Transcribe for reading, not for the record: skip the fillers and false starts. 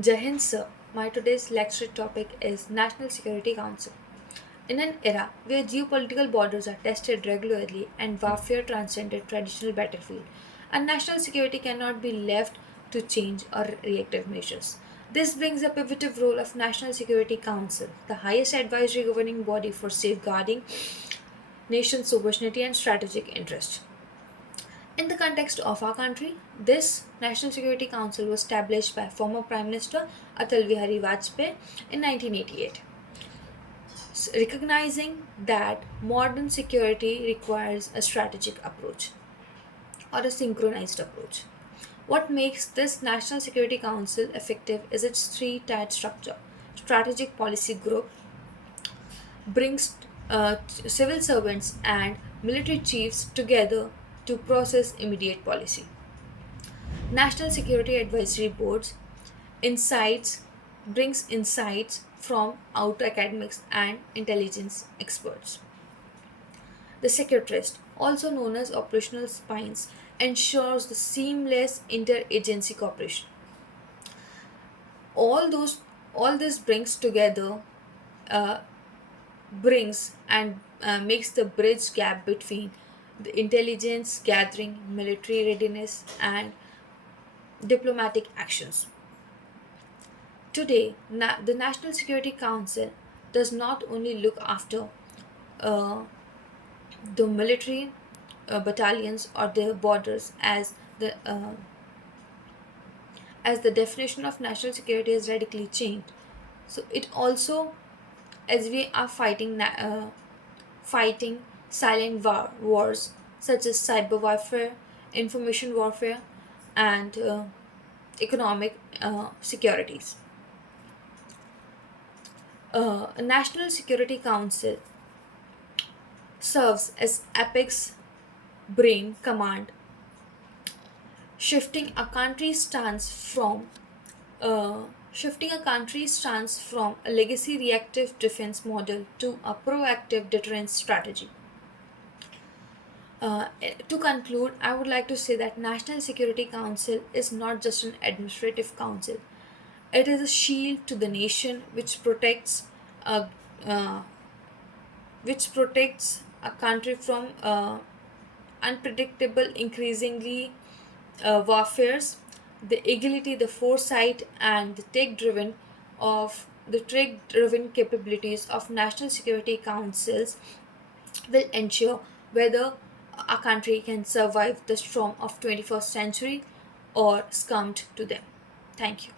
Jai Hind, sir. My today's lecture topic is National Security Council. In an era where geopolitical borders are tested regularly and warfare transcended traditional battlefield, a national security cannot be left to change or reactive measures. This brings up a pivotal role of National Security Council, the highest advisory governing body for safeguarding nation's sovereignty and strategic interest. In the context of our country, this National Security Council was established by former Prime Minister Atal Bihari Vajpayee in 1988, recognizing that modern security requires a strategic approach or a synchronized approach. What makes this National Security Council effective is its three-tiered structure. Strategic Policy Group brings civil servants and military chiefs together to process immediate policy. National Security Advisory Boards insights brings insights from outer academics and intelligence experts. The Secretarist, also known as operational spines, ensures the seamless interagency cooperation. All those all this brings together uh, brings and makes the bridge gap between the intelligence gathering, military readiness, and diplomatic actions. Today, the National Security Council does not only look after uh, the military battalions or their borders as the definition of national security has radically changed. So it also, as we are fighting silent wars such as cyber warfare, information warfare, and economic securities. A National Security Council serves as apex brain command, shifting a country's stance from a legacy reactive defense model to a proactive deterrence strategy. To conclude, I would like to say that National Security Council is not just an administrative council. It is a shield to the nation uh, uh, which protects a country from unpredictable, increasingly warfares. The agility, the foresight, and the tech-driven capabilities of national security councils will ensure whether a country can survive the storm of 21st century or succumbed to them. Thank you.